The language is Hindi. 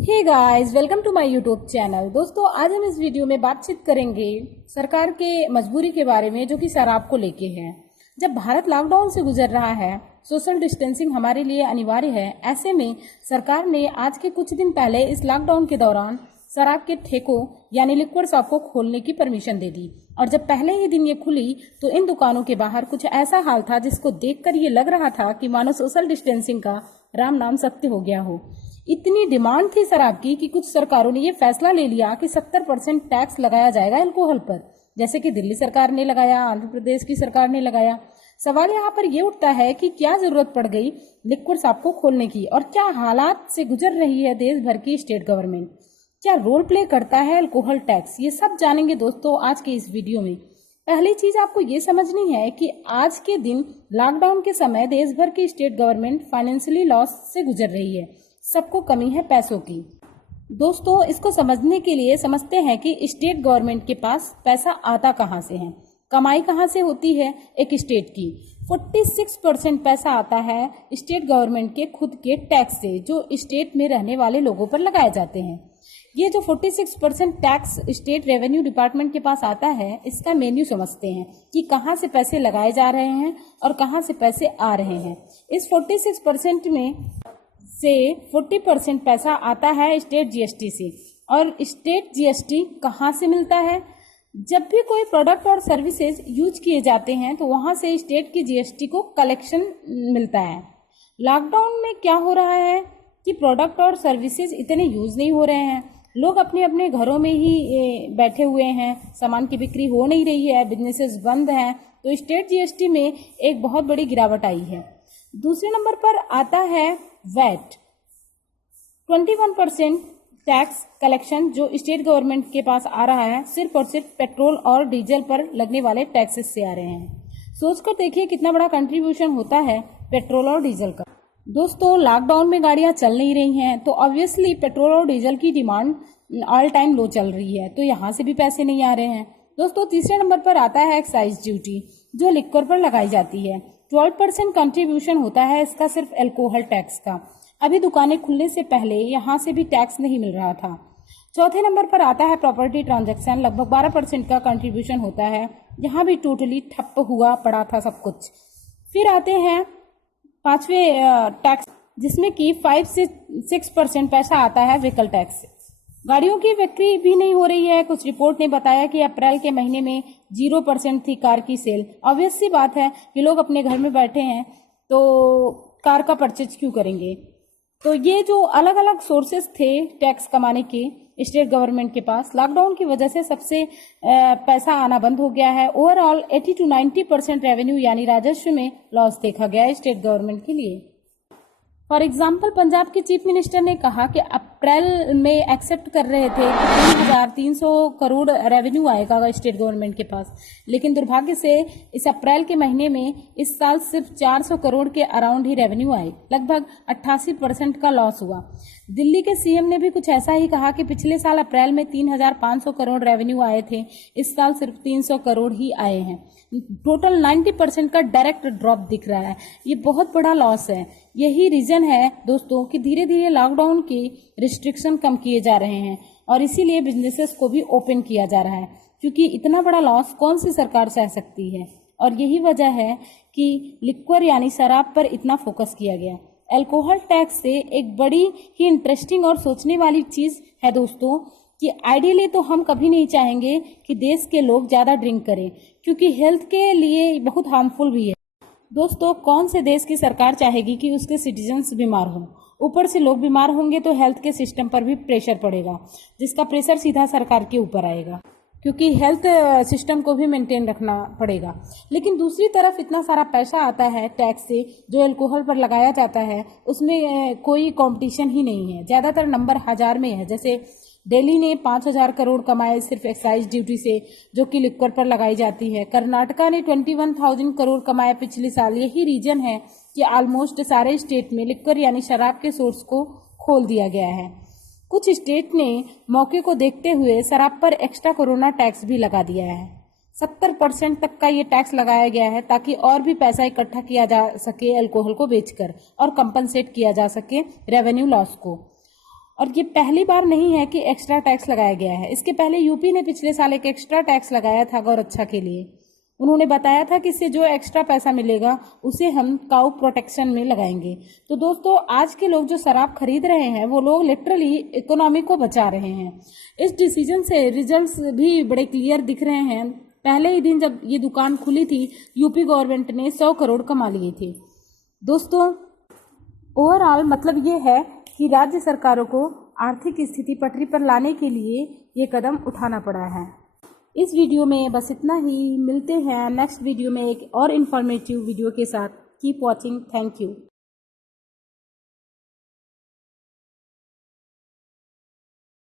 Hey guys, welcome to my YouTube channel. दोस्तों, आज हम इस वीडियो में बातचीत करेंगे सरकार के मजबूरी के बारे में, जो कि शराब को लेके है। जब भारत लॉकडाउन से गुजर रहा है, सोशल डिस्टेंसिंग हमारे लिए अनिवार्य है। ऐसे में सरकार ने आज के कुछ दिन पहले इस लॉकडाउन के दौरान शराब के ठेकों यानी लिक्विड शॉप को खोलने की परमिशन दे दी। और जब पहले ही दिन ये खुली तो इन दुकानों के बाहर कुछ ऐसा हाल था जिसको देखकर ये लग रहा था कि मानो सोशल डिस्टेंसिंग का राम नाम सत्य हो गया हो। इतनी डिमांड थी शराब की कि कुछ सरकारों ने ये फैसला ले लिया कि 70% टैक्स लगाया जाएगा अल्कोहल पर, जैसे कि दिल्ली सरकार ने लगाया, आंध्र प्रदेश की सरकार ने लगाया। सवाल यहाँ पर यह उठता है कि क्या जरूरत पड़ गई लिक्विड शॉप को खोलने की, और क्या हालात से गुजर रही है देश भर की स्टेट गवर्नमेंट, क्या रोल प्ले करता है अल्कोहल टैक्स, ये सब जानेंगे दोस्तों आज के इस वीडियो में। पहली चीज आपको ये समझनी है कि आज के दिन लॉकडाउन के समय देश भर की स्टेट गवर्नमेंट फाइनेंशियली लॉस से गुजर रही है। सबको कमी है पैसों की। दोस्तों, इसको समझने के लिए समझते हैं कि स्टेट गवर्नमेंट के पास पैसा आता कहां से है, कमाई कहां से होती है। एक स्टेट की 46% पैसा आता है स्टेट गवर्नमेंट के खुद के टैक्स से, जो स्टेट में रहने वाले लोगों पर लगाए जाते हैं। ये जो 46% टैक्स स्टेट रेवेन्यू डिपार्टमेंट के पास आता है, इसका मेन्यू समझते हैं कि कहां से पैसे लगाए जा रहे हैं और कहां से पैसे आ रहे हैं। इस 46% में से 40% पैसा आता है स्टेट जीएसटी से। और स्टेट जीएसटी कहाँ से मिलता है? जब भी कोई प्रोडक्ट और सर्विसेज यूज किए जाते हैं तो वहां से स्टेट की जीएसटी को कलेक्शन मिलता है। लॉकडाउन में क्या हो रहा है कि प्रोडक्ट और सर्विसेज इतने यूज नहीं हो रहे हैं, लोग अपने अपने घरों में ही बैठे हुए हैं, सामान की बिक्री हो नहीं रही है, बिजनेसेस बंद हैं, तो स्टेट जीएसटी में एक बहुत बड़ी गिरावट आई है। दूसरे नंबर पर आता है वैट। 21% टैक्स कलेक्शन जो स्टेट गवर्नमेंट के पास आ रहा है, सिर्फ और सिर्फ पेट्रोल और डीजल पर लगने वाले टैक्सेस से आ रहे हैं। सोचकर देखिए कितना बड़ा कंट्रीब्यूशन होता है पेट्रोल और डीजल का। दोस्तों, लॉकडाउन में गाड़ियां चल नहीं रही हैं तो ऑब्वियसली पेट्रोल और डीजल की डिमांड ऑल टाइम लो चल रही है, तो यहाँ से भी पैसे नहीं आ रहे हैं। दोस्तों, तीसरे नंबर पर आता है एक्साइज ड्यूटी, जो लिक्वर पर लगाई जाती है। 12% कंट्रीब्यूशन होता है इसका सिर्फ अल्कोहल टैक्स का। अभी दुकानें खुलने से पहले यहाँ से भी टैक्स नहीं मिल रहा था। चौथे नंबर पर आता है प्रॉपर्टी ट्रांजैक्शन, लगभग 12% का कंट्रीब्यूशन होता है। यहाँ भी टोटली ठप्प हुआ पड़ा था सब कुछ। फिर आते हैं पांचवें टैक्स, जिसमें कि 5 से 6% पैसा आता है व्हीकल टैक्स से। गाड़ियों की बिक्री भी नहीं हो रही है। कुछ रिपोर्ट ने बताया कि अप्रैल के महीने में 0% थी कार की सेल। ऑब्वियस सी बात है कि लोग अपने घर में बैठे हैं तो कार का परचेज क्यों करेंगे। तो ये जो अलग अलग सोर्सेस थे टैक्स कमाने के स्टेट गवर्नमेंट के पास, लॉकडाउन की वजह से सबसे पैसा आना बंद हो गया है। ओवरऑल 80 to 90% रेवेन्यू यानी राजस्व में लॉस देखा गया है स्टेट गवर्नमेंट के लिए। फॉर एग्जाम्पल, पंजाब के चीफ मिनिस्टर ने कहा कि अप्रैल में एक्सेप्ट कर रहे थे कि 3,300 करोड़ रेवेन्यू आएगा स्टेट गवर्नमेंट के पास, लेकिन दुर्भाग्य से इस अप्रैल के महीने में इस साल सिर्फ 400 करोड़ के अराउंड ही रेवेन्यू आए, लगभग 88% का लॉस हुआ। दिल्ली के सीएम ने भी कुछ ऐसा ही कहा कि पिछले साल अप्रैल में 3,500 करोड़ रेवेन्यू आए थे, इस साल सिर्फ 300 करोड़ ही आए हैं। टोटल 90% का डायरेक्ट ड्रॉप दिख रहा है। ये बहुत बड़ा लॉस है। यही रीजन है दोस्तों कि धीरे धीरे लॉकडाउन के रिस्ट्रिक्शन कम किए जा रहे हैं और इसीलिए बिजनेसेस को भी ओपन किया जा रहा है, क्योंकि इतना बड़ा लॉस कौन सी सरकार सह सकती है। और यही वजह है कि लिक्वर यानी शराब पर इतना फोकस किया गया। अल्कोहल टैक्स से एक बड़ी ही इंटरेस्टिंग और सोचने वाली चीज है दोस्तों कि आइडियली तो हम कभी नहीं चाहेंगे कि देश के लोग ज्यादा ड्रिंक करें, क्योंकि हेल्थ के लिए बहुत हार्मफुल भी है। दोस्तों, कौन से देश की सरकार चाहेगी कि उसके सिटीजन्स बीमार हों? ऊपर से लोग बीमार होंगे तो हेल्थ के सिस्टम पर भी प्रेशर पड़ेगा, जिसका प्रेशर सीधा सरकार के ऊपर आएगा, क्योंकि हेल्थ सिस्टम को भी मेंटेन रखना पड़ेगा। लेकिन दूसरी तरफ इतना सारा पैसा आता है टैक्स से जो अल्कोहल पर लगाया जाता है, उसमें कोई कंपटीशन ही नहीं है। ज्यादातर नंबर हजार में है। जैसे दिल्ली ने 5,000 करोड़ कमाए सिर्फ एक्साइज ड्यूटी से, जो कि लिक्वर पर लगाई जाती है। कर्नाटका ने 21,000 करोड़ कमाए पिछले साल। यही रीजन है कि ऑलमोस्ट सारे स्टेट में लिक्वर यानी शराब के सोर्स को खोल दिया गया है। कुछ स्टेट ने मौके को देखते हुए शराब पर एक्स्ट्रा कोरोना टैक्स भी लगा दिया है। 70% तक का ये टैक्स लगाया गया है ताकि और भी पैसा इकट्ठा किया जा सके अल्कोहल को बेचकर और कंपनसेट किया जा सके रेवेन्यू लॉस को। और ये पहली बार नहीं है कि एक्स्ट्रा टैक्स लगाया गया है। इसके पहले यूपी ने पिछले साल एक एक्स्ट्रा टैक्स लगाया था गौरक्षा के लिए। उन्होंने बताया था कि इससे जो एक्स्ट्रा पैसा मिलेगा उसे हम काउ प्रोटेक्शन में लगाएंगे। तो दोस्तों, आज के लोग जो शराब खरीद रहे हैं वो लोग लिटरली इकोनॉमी को बचा रहे हैं। इस डिसीजन से रिजल्ट्स भी बड़े क्लियर दिख रहे हैं। पहले ही दिन जब ये दुकान खुली थी, यूपी गवर्नमेंट ने 100 करोड़ कमा लिए थे। दोस्तों, ओवरऑल मतलब ये है कि राज्य सरकारों को आर्थिक स्थिति पटरी पर लाने के लिए ये कदम उठाना पड़ा है। इस वीडियो में बस इतना ही। मिलते हैं नेक्स्ट वीडियो में एक और इन्फॉर्मेटिव वीडियो के साथ। Keep watching. Thank you.